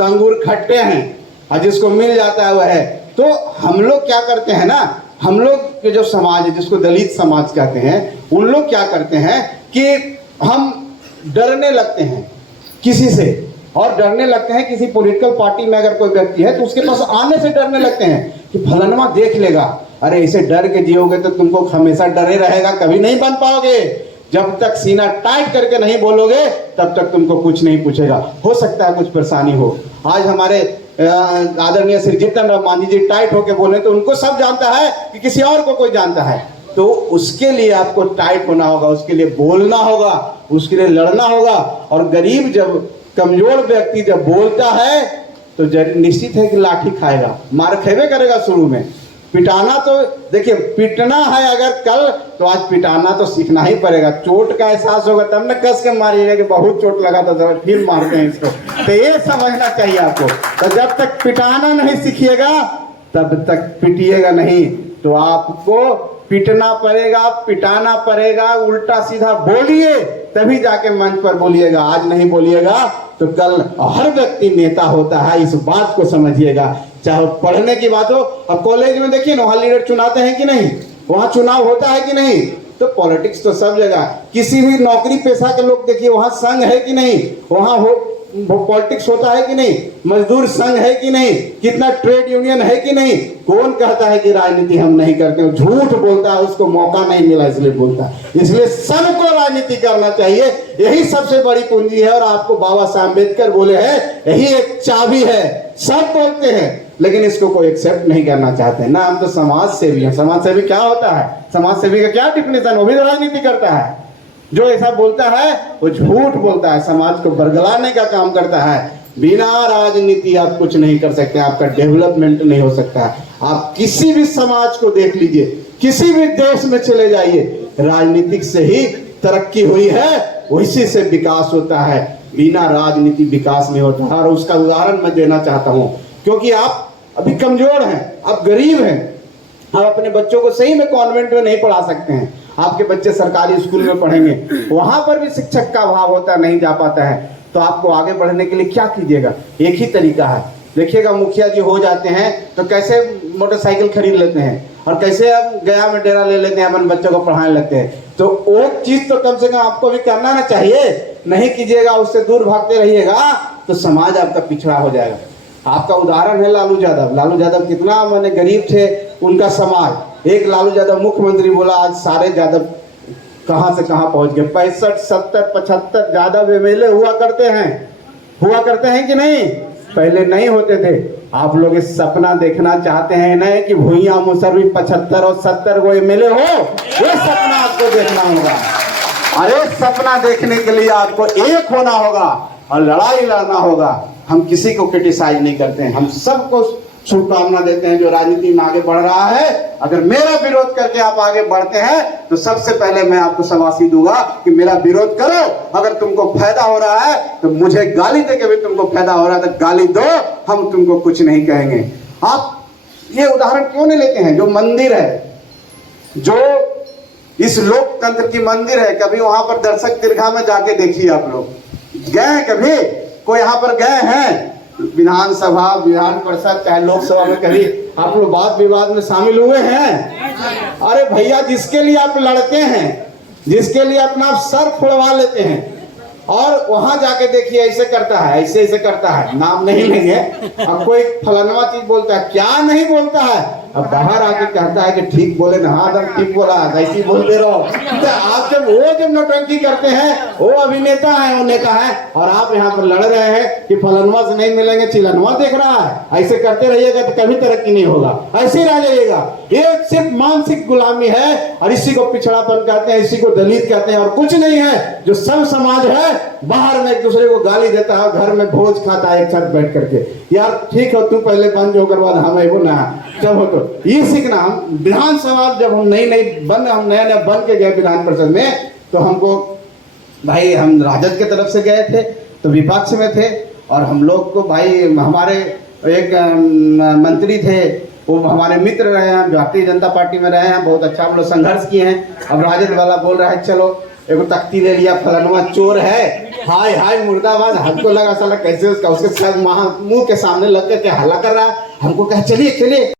तो अंगूर खट्टे हैं, और जिसको मिल जाता है वह है। तो हम लोग क्या करते हैं ना, हम लोग के जो समाज है जिसको दलित समाज कहते हैं, उन लोग क्या करते हैं कि हम डरने लगते हैं किसी से, और डरने लगते हैं किसी पॉलिटिकल पार्टी में अगर कोई व्यक्ति है तो उसके पास आने से डरने लगते हैं कि फलाना देख लेगा। अरे इसे डर के जियोगे तो तुमको हमेशा डरे रहेगा, कभी नहीं बन पाओगे। जब तक सीना टाइट करके नहीं बोलोगे तब तक तुमको कुछ नहीं पूछेगा। हो सकता है कुछ परेशानी हो। आज हमारे आदरणीय श्री जीतन राम मांझी जी टाइट होके बोले तो उनको सब जानता है कि किसी और को कोई जानता है, तो उसके लिए आपको टाइट होना होगा, उसके लिए बोलना होगा, उसके लिए लड़ना होगा। और गरीब जब, कमजोर व्यक्ति जब बोलता है तो निश्चित है कि लाठी खाएगा, मार खेबे करेगा। शुरू में पिटाना तो देखिए, पिटना है अगर कल तो आज पिटाना तो सीखना ही पड़ेगा। चोट का एहसास होगा तब न कस के मारिएगा कि बहुत चोट लगा था फिर मारते हैं इसको, तो ये समझना चाहिए आपको। तो जब तक पिटाना नहीं सीखिएगा तब तक पिटिएगा नहीं। तो आपको पिटना पड़ेगा, पिटाना पड़ेगा, उल्टा सीधा बोलिए तभी जाके मंच पर बोलिएगा। आज नहीं बोलिएगा तो कल हर व्यक्ति नेता होता है, इस बात को समझिएगा। चाहे पढ़ने की बात हो, अब कॉलेज में देखिए ना, वहाँ लीडर चुनाते हैं कि नहीं, वहाँ चुनाव होता है कि नहीं। तो पॉलिटिक्स तो सब जगह, किसी भी नौकरी पेशा के लोग देखिए वहाँ संघ है कि नहीं, वहाँ पॉलिटिक्स होता है कि नहीं, मजदूर संघ है कि नहीं, कितना ट्रेड यूनियन है कि नहीं। कौन कहता है कि राजनीति हम नहीं करते? झूठ बोलता है, उसको मौका नहीं मिला इसलिए बोलता है। इसलिए सबको राजनीति करना चाहिए, यही सबसे बड़ी पूंजी है। और आपको बाबा साहब अम्बेडकर बोले हैं यही एक चाबी है। सब बोलते हैं लेकिन इसको कोई एक्सेप्ट नहीं करना चाहते ना। हम तो समाज सेवी हैं। समाज सेवी क्या होता है? समाज सेवी का क्या डिफिनेशन? वो भी तो राजनीति करता है। जो ऐसा बोलता है वो झूठ बोलता है, समाज को बरगलाने का काम करता है। बिना राजनीति आप कुछ नहीं कर सकते, आपका डेवलपमेंट नहीं हो सकता। आप किसी भी समाज को देख लीजिए, किसी भी देश में चले जाइए, राजनीतिक से ही तरक्की हुई है, उसी से विकास होता है। बिना राजनीति विकास नहीं होता। और उसका उदाहरण मैं देना चाहता हूँ, क्योंकि आप अभी कमजोर हैं, आप गरीब हैं, आप अपने बच्चों को सही में कॉन्वेंट में नहीं पढ़ा सकते हैं। आपके बच्चे सरकारी स्कूल में पढ़ेंगे, वहां पर भी शिक्षक का अभाव होता है, नहीं जा पाता है। तो आपको आगे बढ़ने के लिए क्या कीजिएगा? एक ही तरीका है। देखिएगा, मुखिया जी हो जाते हैं तो कैसे मोटरसाइकिल खरीद लेते हैं और कैसे अब गया में डेरा ले लेते हैं, अपन बच्चों को पढ़ाने लगते हैं। तो वो चीज तो कम से कम आपको भी करना ना चाहिए। नहीं कीजिएगा, उससे दूर भागते रहिएगा तो समाज आपका पिछड़ा हो जाएगा। आपका उदाहरण है लालू यादव। लालू यादव कितना माने गरीब थे, उनका समाज। एक लालू यादव मुख्यमंत्री बोला, आज सारे यादव कहां से कहां पहुंच गए। 65, 70, 75 यादव एमएलए हुआ करते हैं कि नहीं? पहले नहीं होते थे। आप लोग इस सपना देखना चाहते हैं ना कि भूइया मुसर्री 75 और 70 को एमएलए हो, ये सपना आपको देखना होगा। अरे सपना देखने के लिए आपको एक होना होगा और लड़ाई लड़ना होगा। हम किसी को क्रिटिसाइज नहीं करते हैं, हम सबको शुभकामना देते हैं जो राजनीति में आगे बढ़ रहा है। अगर मेरा विरोध करके आप आगे बढ़ते हैं तो सबसे पहले मैं आपको शाबाशी दूंगा कि मेरा विरोध करो। अगर तुमको फायदा हो रहा है तो मुझे गाली दे के भी तुमको फायदा हो रहा है तो गाली दो, हम तुमको कुछ नहीं कहेंगे। आप ये उदाहरण क्यों नहीं लेते हैं? जो मंदिर है, जो इस लोकतंत्र की मंदिर है, कभी वहां पर दर्शक दीर्घा में जाके देखिए। आप लोग गए हैं कभी? कोई यहाँ पर गए हैं? विधानसभा, विधान परिषद, चाहे लोकसभा में कभी आप लोग वाद विवाद में शामिल हुए हैं? अरे भैया, जिसके लिए आप लड़ते हैं, जिसके लिए अपना सर फोड़वा लेते हैं, और वहां जाके देखिए ऐसे करता है, ऐसे करता है, नाम नहीं लेंगे। अब कोई फलाना चीज बोलता है, क्या नहीं बोलता है, अब बाहर आके कहता है कि ठीक बोले ना, हाँ तुम ठीक बोला, ऐसी बोलते रहो। तो आप जब नौटंकी करते हैं, वो अभिनेता है, वो नेता है, और आप यहाँ पर लड़ रहे हैं कि फलानवा से नहीं मिलेंगे, चिलनवा देख रहा है। ऐसे करते रहिएगा तो कभी तरक्की नहीं होगा, ऐसे ही रह जाइएगा। ये सिर्फ मानसिक गुलामी है और इसी को पिछड़ापन कहते हैं, इसी को दलित कहते हैं, और कुछ नहीं है। जो सब समाज है बाहर में एक दूसरे को गाली देता है, घर में भोज खाता है एक साथ बैठ करके। यार ठीक हो, तू पहले बन जो, बाद हम वो ना जब हो तो ये सीखना। हम विधानसभा जब हम नए नए बन के गए विधान परिषद में, तो हमको भाई, हम राजद के तरफ से गए थे तो विपक्ष में थे, और हम लोग को भाई हमारे एक मंत्री थे, वो हमारे मित्र रहे हैं, भारतीय जनता पार्टी में रहे हैं, बहुत अच्छा हम लोग संघर्ष किए हैं। अब राजद वाला बोल रहा है चलो एगो तख्ती ले लिया, फलाना चोर है, हाय हाय मुर्दाबाद, हमको लगा साला कैसे उसका उसके मुंह के सामने लग के हल्ला कर रहा है, हमको कहा चलिए चलिए